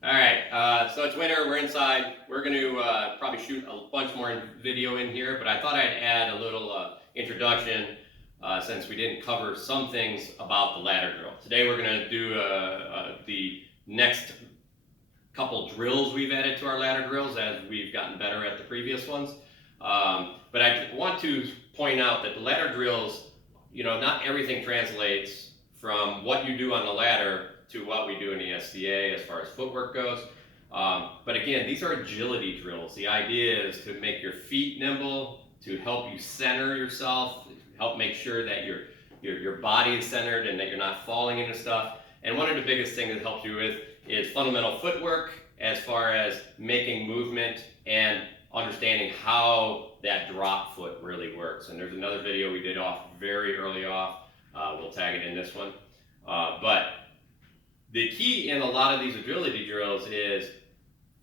All right, so it's winter, we're inside. We're going to probably shoot a bunch more video in here, but I thought I'd add a little introduction since we didn't cover some things about the ladder drill. Today we're going to do the next couple drills we've added to our ladder drills as we've gotten better at the previous ones. But I want to point out that the ladder drills, not everything translates from what you do on the ladder to what we do in the SCA as far as footwork goes. But again, these are agility drills. The idea is to make your feet nimble, to help you center yourself, help make sure that your body is centered and that you're not falling into stuff. And one of the biggest things it helps you with is fundamental footwork as far as making movement and understanding how that drop foot really works. And there's another video we did off very early off. We'll tag it in this one. But the key in a lot of these agility drills is,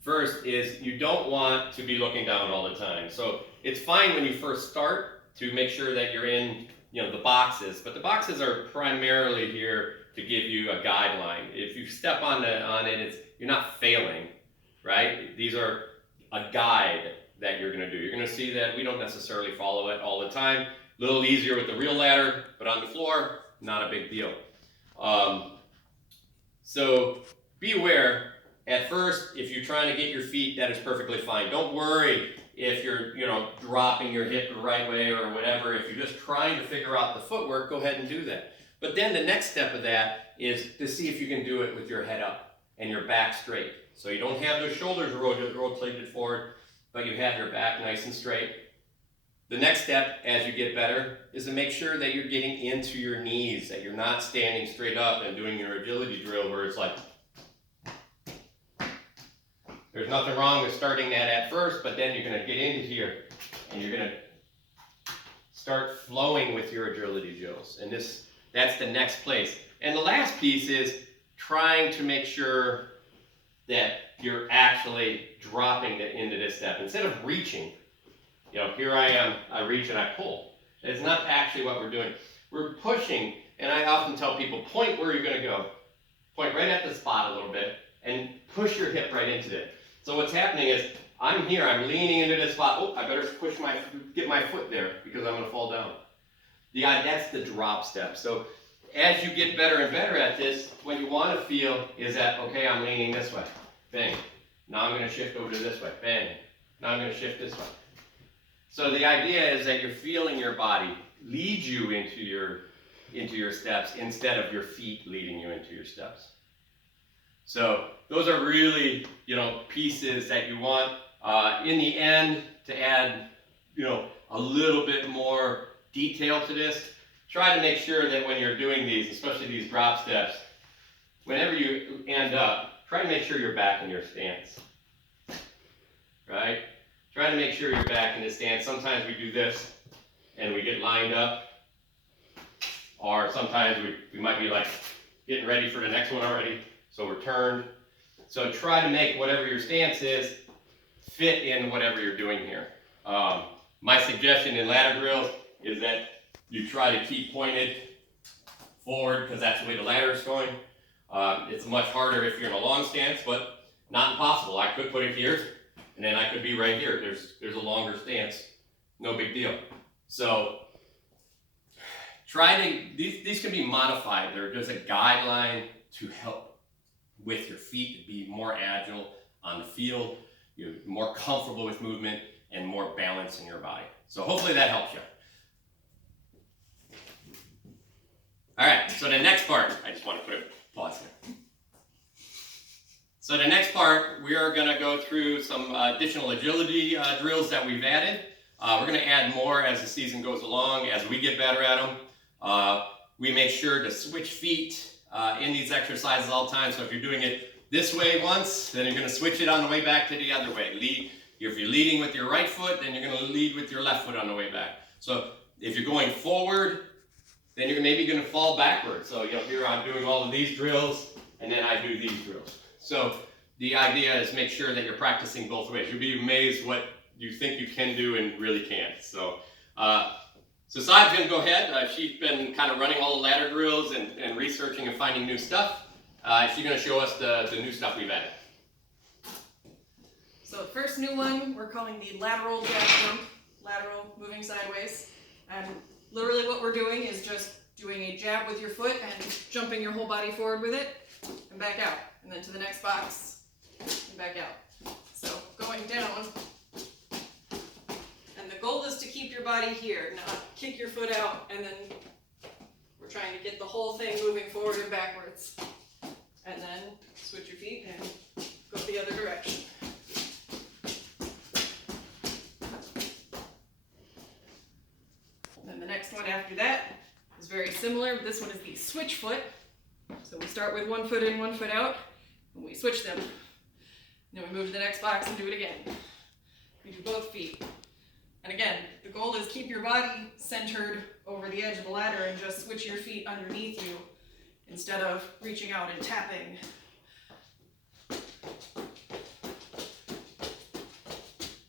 first is you don't want to be looking down all the time. So it's fine when you first start to make sure that you're in the boxes, but the boxes are primarily here to give you a guideline. If you step on it, you're not failing, right? These are a guide that you're going to do. You're going to see that we don't necessarily follow it all the time. A little easier with the real ladder, but on the floor, not a big deal. So be aware, at first, if you're trying to get your feet, that is perfectly fine. Don't worry if you're dropping your hip the right way or whatever. If you're just trying to figure out the footwork, go ahead and do that. But then the next step of that is to see if you can do it with your head up and your back straight. So you don't have those shoulders rotated forward, but you have your back nice and straight. The next step, as you get better, is to make sure that you're getting into your knees, that you're not standing straight up and doing your agility drill where it's like, there's nothing wrong with starting that at first, but then you're going to get into here and you're going to start flowing with your agility drills. And that's the next place. And the last piece is trying to make sure that you're actually dropping into this step. Instead of reaching, here I am, I reach and I pull. It's not actually what we're doing. We're pushing, and I often tell people, point where you're going to go. Point right at the spot a little bit and push your hip right into it. So what's happening is, I'm here, I'm leaning into this spot. Oh, I better get my foot there because I'm going to fall down. That's the drop step. So as you get better and better at this, what you want to feel is that, okay, I'm leaning this way. Bang. Now I'm going to shift over to this way. Bang. Now I'm going to shift this way. So the idea is that you're feeling your body lead you into your steps instead of your feet leading you into your steps. So those are really, pieces that you want in the end to add, a little bit more detail to this. Try to make sure that when you're doing these, especially these drop steps, whenever you end up, try to make sure you're back in your stance, right? Try to make sure you're back in this stance. Sometimes we do this and we get lined up, or sometimes we might be like getting ready for the next one already, so we're turned. So try to make whatever your stance is fit in whatever you're doing here. My suggestion in ladder drills is that you try to keep pointed forward because that's the way the ladder is going. It's much harder if you're in a long stance, but not impossible. I could put it here, and then I could be right here. There's a longer stance, no big deal. So these can be modified. There's a guideline to help with your feet to be more agile on the field, you're more comfortable with movement, and more balance in your body. So hopefully that helps you. All right, so the next part, I just want to put a pause here. So the next part, we are going to go through some additional agility drills that we've added. We're going to add more as the season goes along, as we get better at them. We make sure to switch feet in these exercises all the time. So if you're doing it this way once, then you're going to switch it on the way back to the other way. If you're leading with your right foot, then you're going to lead with your left foot on the way back. So if you're going forward, then you're maybe going to fall backwards. So here I'm doing all of these drills, and then I do these drills. So the idea is make sure that you're practicing both ways. You'll be amazed what you think you can do and really can't. So Saad's going to go ahead. She's been kind of running all the ladder drills and researching and finding new stuff. She's going to show us the new stuff we've added. So the first new one we're calling the lateral jab jump, lateral, moving sideways. And literally what we're doing is just doing a jab with your foot and jumping your whole body forward with it and back out. And then to the next box and back out. So going down. And the goal is to keep your body here, not kick your foot out and then we're trying to get the whole thing moving forward and backwards. And then switch your feet and go the other direction. And then the next one after that is very similar. This one is the switch foot. So we start with one foot in, one foot out, and we switch them. And then we move to the next box and do it again. We do both feet. And again, the goal is keep your body centered over the edge of the ladder and just switch your feet underneath you instead of reaching out and tapping.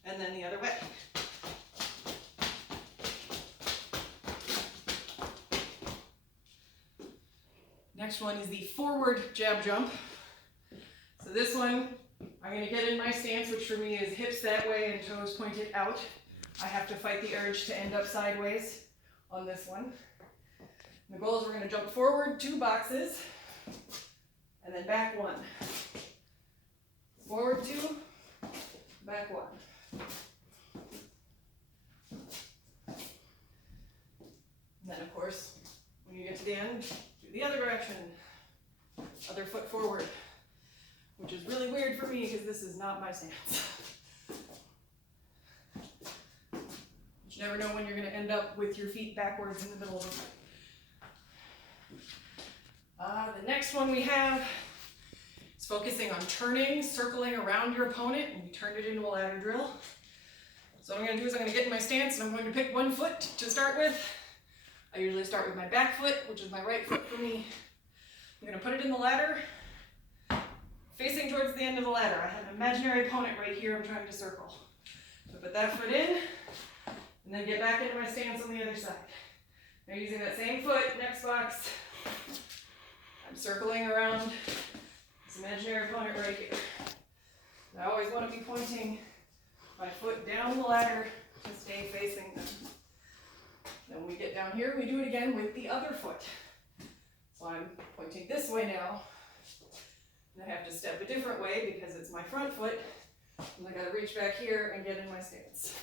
And then the other way. Next one is the forward jab jump. So this one, I'm going to get in my stance, which for me is hips that way and toes pointed out. I have to fight the urge to end up sideways on this one. And the goal is we're going to jump forward 2 boxes and then back 1. Forward 2, back 1. And then of course, when you get to the end, do the other direction. Other foot forward, which is really weird for me because this is not my stance. You never know when you're going to end up with your feet backwards in the middle of the foot. The next one we have is focusing on turning, circling around your opponent, and we turn it into a ladder drill. So what I'm going to do is I'm going to get in my stance and I'm going to pick one foot to start with. I usually start with my back foot, which is my right foot for me. I'm going to put it in the ladder, facing towards the end of the ladder. I have an imaginary opponent right here I'm trying to circle. So put that foot in, and then get back into my stance on the other side. Now using that same foot, next box, I'm circling around this imaginary opponent right here. And I always want to be pointing my foot down the ladder to stay facing them. Then when we get down here, we do it again with the other foot. So I'm pointing this way now, and I have to step a different way because it's my front foot, and I gotta reach back here and get in my stance.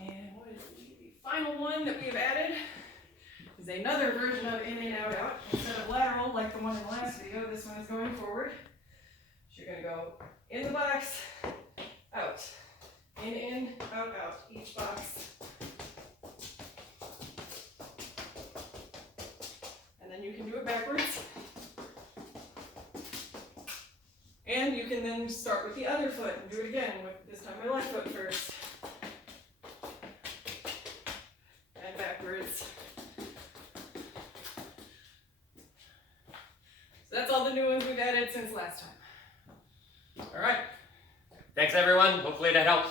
And what is the final one that we've added is another version of in and out out. Instead of lateral like the one in the last video, this one is going forward. So you're gonna go in the box, out, in, out, out, each box. And then you can do it backwards. And you can then start with the other foot and do it again, with this time my left foot first. And backwards. So that's all the new ones we've added since last time. All right. Thanks everyone. Hopefully that helped.